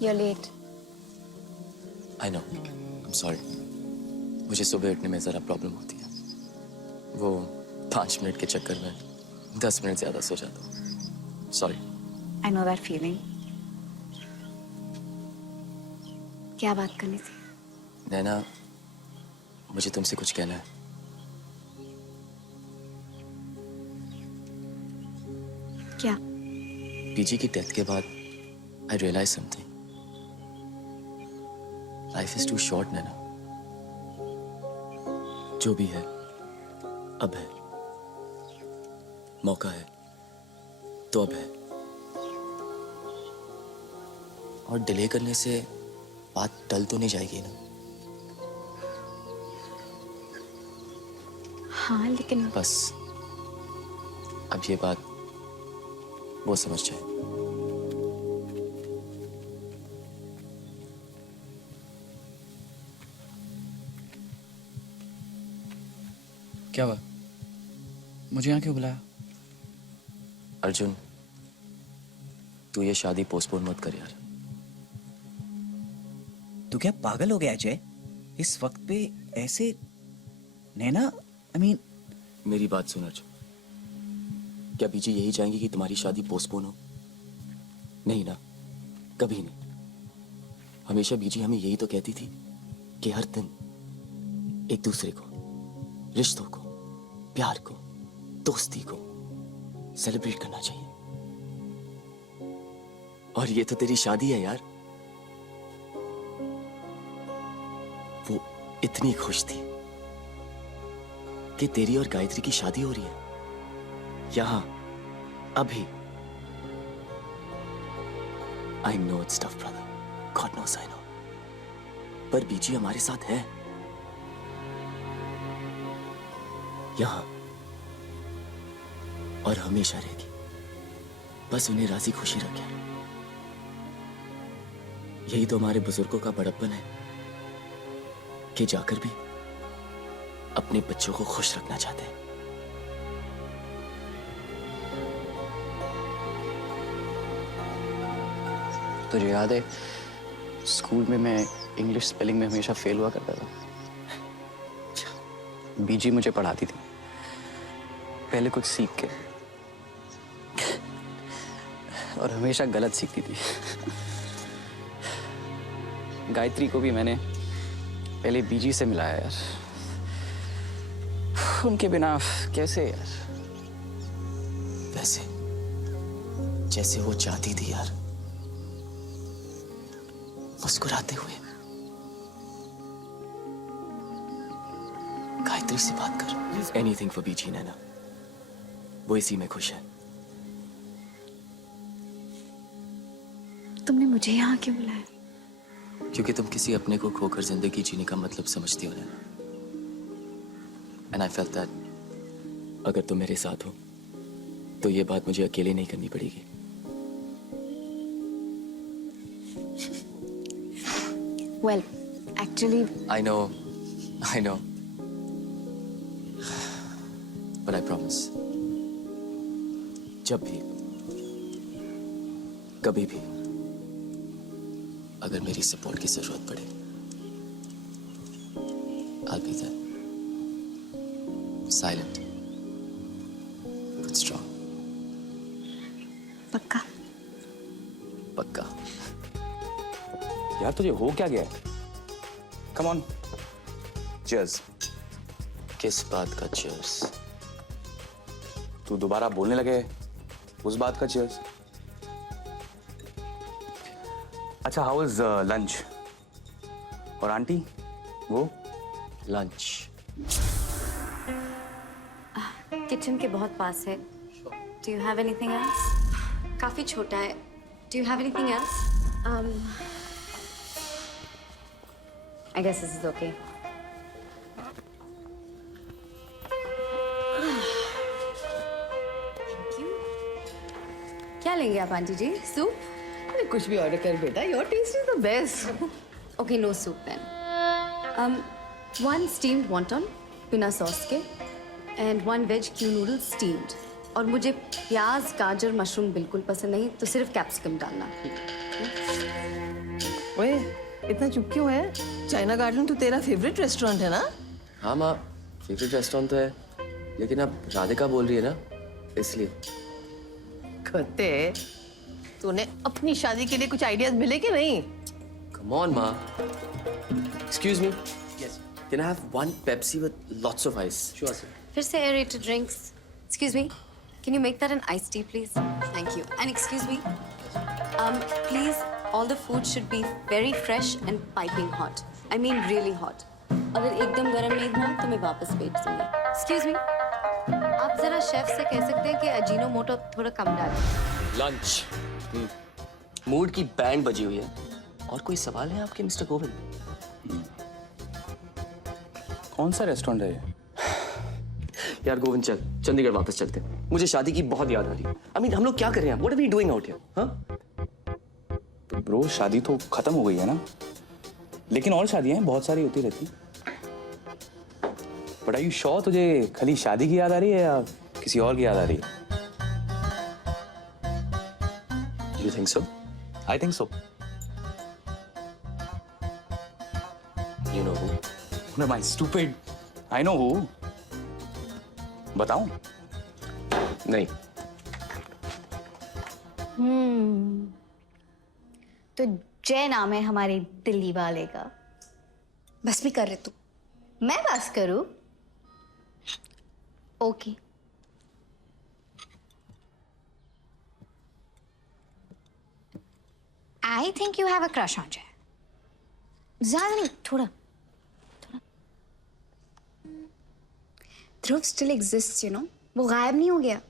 You're late. I know. I'm sorry. मुझे सुबह उठने में ज़रा प्रॉब्लम होती है। वो 5 मिनट के चक्कर में 10 मिनट ज़्यादा सो जाता हूँ। Sorry. I know that feeling. क्या बात करनी थी? नैना, मुझे तुमसे कुछ कहना है। क्या? पीजी की डेथ के बाद I realized something. Life is too short, नैना। जो भी है, अब है। मौका है, तो अब है। और डिले करने से बात टल तो नहीं जाएगी ना? हाँ, लेकिन बस अब ये बात वो समझ जाए। क्या हुआ? मुझे यहाँ क्यों बुलाया? अर्जुन, तू ये शादी पोस्टपोन मत कर यार। तू क्या पागल हो गया अजय? इस वक्त पे ऐसे नैना, मेरी बात सुन अर्जुन। क्या पीछे यही चाहेंगे कि तुम्हारी शादी पोस्टपोन हो? नहीं ना, कभी नहीं। हमेशा बीजी हमें यही तो कहती थी कि हर दिन एक दूसरे को, रिश्तों को, प्यार को, दोस्ती को सेलिब्रेट करना चाहिए। और ये तो तेरी शादी है यार। वो इतनी खुश थी कि तेरी और गायत्री की शादी हो रही है यहां, अभी। I know it's tough, brother. God knows I know. पर बीजी हमारे साथ है यहां, और हमेशा रहेगी। बस उन्हें राजी खुशी रखे। यही तो हमारे बुजुर्गों का बड़प्पन है कि जाकर भी अपने बच्चों को खुश रखना चाहते हैं। तुझे याद है स्कूल में मैं इंग्लिश स्पेलिंग में हमेशा फेल हुआ करता था। बीजी मुझे पढ़ाती थी, पहले कुछ सीख के और हमेशा गलत सीखती थी। गायत्री को भी मैंने पहले बीजी से मिलाया यार। उनके बिना कैसे यार? वैसे जैसे वो चाहती थी यार, मुस्कुराते हुए। गायत्री से बात कर। एनीथिंग फॉर बीजी नैना। वो इसी में खुश है। तुमने मुझे यहाँ क्यों बुलाया? क्योंकि तुम किसी अपने को खोकर जिंदगी जीने का मतलब समझती हो नैना। एंड आई फेल्ट दैट अगर तुम मेरे साथ हो तो ये बात मुझे अकेले नहीं करनी पड़ेगी। Well, actually, I know. But I promise, जब भी, कभी भी, अगर मेरी सपोर्ट की जरूरत पड़े, I'll be there. Silent, but strong. पक्का? पक्का। यार तुझे हो क्या गया? Come on, cheers. किस बात का cheers? तू दोबारा बोलने लगे उस बात का चीयर्स। अच्छा, हाउ इज लंच? और आंटी वो? Lunch. किचन के बहुत पास है। Do you have anything else? काफी छोटा है। Do you have anything else? I guess this is okay. Thank you. क्या लेंगे आप आंटी जी? सूप? अरे कुछ भी ऑर्डर कर बेटा, your taste is the best. Okay, no soup then. One steamed wonton, बिना sauce के, and one veg Q noodles steamed. और मुझे प्याज गाजर मशरूम बिल्कुल पसंद नहीं, तो सिर्फ कैप्सिकम डालना। ओए, इतना चुप क्यों है? चाइना गार्डन तो तेरा फेवरेट रेस्टोरेंट है ना? हाँ माँ, फेवरेट रेस्टोरेंट तो है, लेकिन अब राधिका बोल रही है ना, इसलिए। कहते तूने अपनी शादी के लिए कुछ आइडियाज मिले कि नहीं? Come on, Ma. Excuse me. Yes. Can I have one Pepsi with lots of ice? Sure, sir. फिर से aerated drinks. Excuse me. Can you make that an iced tea, please? Thank you. And excuse me. Please, all the food should be very fresh and piping hot. I mean really hot. अगर एकदम गर्म नहीं हुआ तो मैं वापस भेज दूंगी. Excuse me. आप जरा शेफ से कह सकते हैं कि अजीनोमोटो थोड़ा कम डालें. Lunch. मूड की बैंड बजी हुई है. और कोई सवाल है आपके मिस्टर गोविंद? कौन सा रेस्टोरेंट है ये? यार गोविंद चल, चंडीगढ़ वापस चलते हैं. मुझे शादी की बहुत याद आ रही है. I mean, हम लोग क्या कर रहे हैं? What are we doing out here? हाँ? ब्रो, शादी तो खत्म हो गई है ना, लेकिन और शादियां हैं, बहुत सारी होती रहती. बट आर यू श्योर तुझे खाली शादी की याद आ रही है या किसी और की याद आ रही है? You think so? I think so. You know who? Am I stupid? I know who. बताऊं? नहीं. तो जय नाम है हमारे दिल्ली वाले का. बस भी कर रहे तू. मैं बस करूं? Okay. I think you have a crush on Jai. ज्यादा नहीं, थोड़ा. Dhruv still exists, you know. वो गायब नहीं हो गया.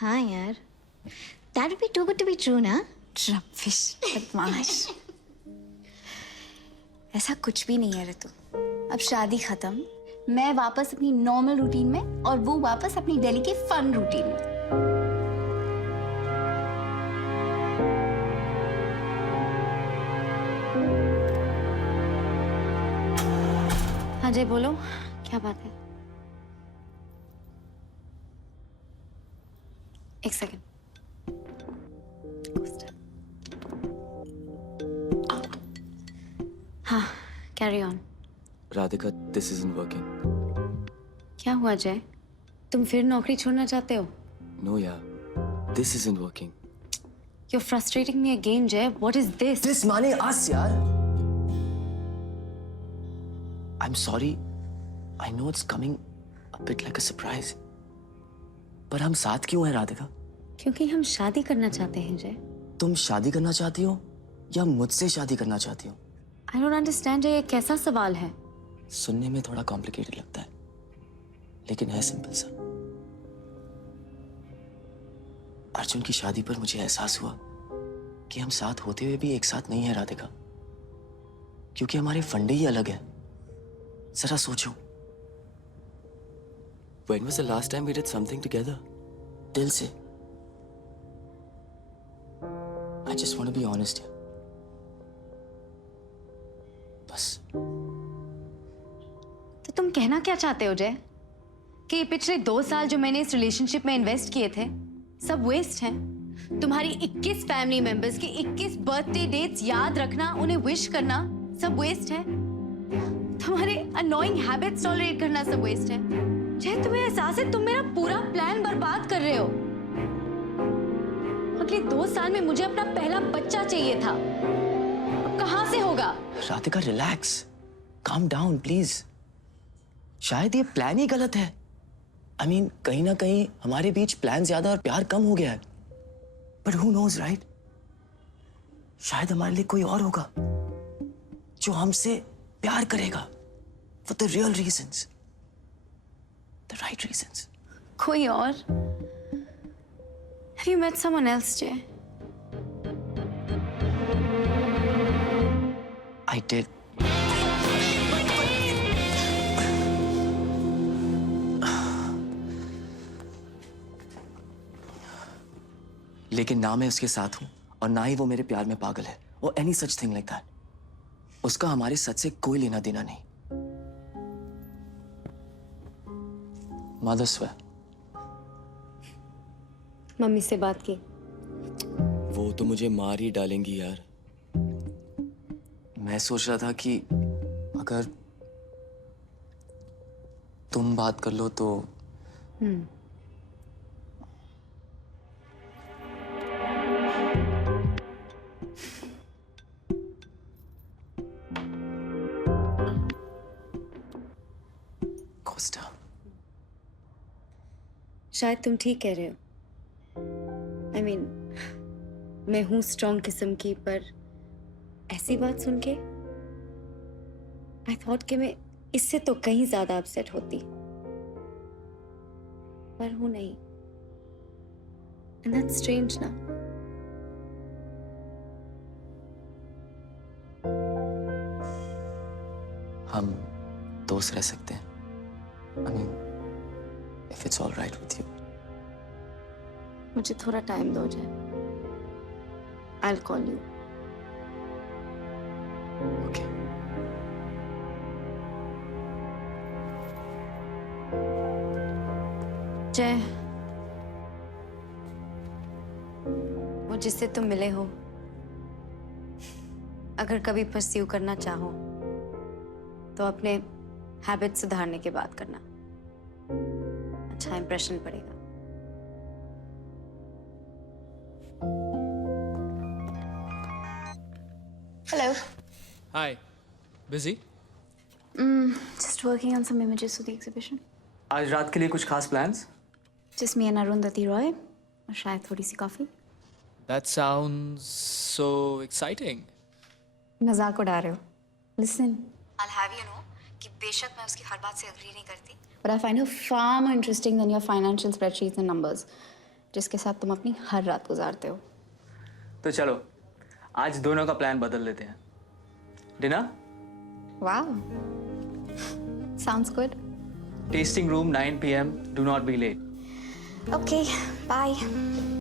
हाँ यार, that would be too good to be true ना. रबिश, बदमाश. ऐसा कुछ भी नहीं है ऋतु. अब शादी खत्म, मैं वापस अपनी नॉर्मल रूटीन में और वो वापस अपनी दिल्ली के फन रूटीन में. हाँ जय, बोलो, क्या बात है? एक सेकंड. हाँ, carry on. Radhika, this isn't working. क्या हुआ जय? तुम फिर नौकरी छोड़ना चाहते हो? No, yeah. This isn't working. You're frustrating me again, Jay. What is this? This माने us, यार. I'm sorry. I know it's coming a bit like a surprise. पर हम साथ क्यों हैं राधिका? क्योंकि हम शादी करना चाहते हैं जय. तुम शादी करना चाहती हो या मुझसे शादी करना चाहती हो? I don't understand जय, ये कैसा सवाल है? सुनने में थोड़ा कॉम्प्लिकेटेड लगता है, लेकिन है सिंपल सा. अर्जुन की शादी पर मुझे एहसास हुआ कि हम साथ होते हुए भी एक साथ नहीं है राधिका, क्योंकि हमारे फंडे ही अलग हैं. जरा सोचो. When was the last time we did something together? दिल से. I just want to be honest here. बस. तो तुम कहना क्या चाहते हो जय? कि ये पिछले 2 साल जो मैंने इस रिलेशनशिप में इन्वेस्ट किए थे, सब वेस्ट हैं? तुम्हारी 21 फैमिली मेंबर्स की 21 बर्थडे डेट्स याद रखना, उन्हें विश करना, सब वेस्ट है? तुम्हारे अनोइंग हैबिट्स टॉलरेट करना सब वेस्ट है? जय, तुम्हें एहसास है तुम मेरा पूरा प्लान बर्बाद कर रहे हो? अगले 2 साल में मुझे अपना पहला बच्चा चाहिए था. अब कहां से होगा? Radhika, relax. Calm down please. शायद ये प्लान ही गलत है. I mean, कहीं ना कहीं हमारे बीच प्लान ज्यादा और प्यार कम हो गया है. But who knows, right? शायद हमारे लिए कोई और होगा जो हमसे प्यार करेगा for the real reasons, the right reasons. कोई और? Have you met someone else, Jay? I did. लेकिन ना मैं उसके साथ हूं और ना ही वो मेरे प्यार में पागल है. और any such thing like that. उसका हमारे सच से कोई लेना देना नहीं. मदर स्वेयर, मम्मी से बात की? वो तो मुझे मार ही डालेंगी यार। मैं सोच रहा था कि अगर तुम बात कर लो तो। कोस्टा, शायद तुम ठीक कह रहे हो। I mean, मैं हूं स्ट्रॉन्ग किस्म की, पर ऐसी बात सुन के आई थॉट कि मैं इससे तो कहीं ज्यादा अपसेट होती, पर हूं नहीं। एंड दैट्स स्ट्रेंज ना। हम दोस्त रह सकते हैं। I mean, if it's all right with you. मुझे थोड़ा टाइम दो जय। I'll call you. Okay. जय, वो जिससे तुम मिले हो, अगर कभी परस्यू करना चाहो तो अपने हैबिट सुधारने के बाद करना। अच्छा इंप्रेशन पड़ेगा। Hello. Hi. Busy? Just working on some images for the exhibition. आज रात के लिए कुछ खास plans? Just me and Arundhati Roy. और शायद थोड़ी सी coffee. That sounds so exciting. मजाक उड़ा रहे हो? Listen. I'll have you know कि बेशक मैं उसकी हर बात से अग्री नहीं करती, but I find her far more interesting than your financial spreadsheets and numbers, जिसके साथ तुम अपनी हर रात गुजारते हो। तो चलो आज दोनों का प्लान बदल लेते हैं। Dinner? Wow. Sounds good. Testing room 9 PM. Do not be late. Okay. Bye.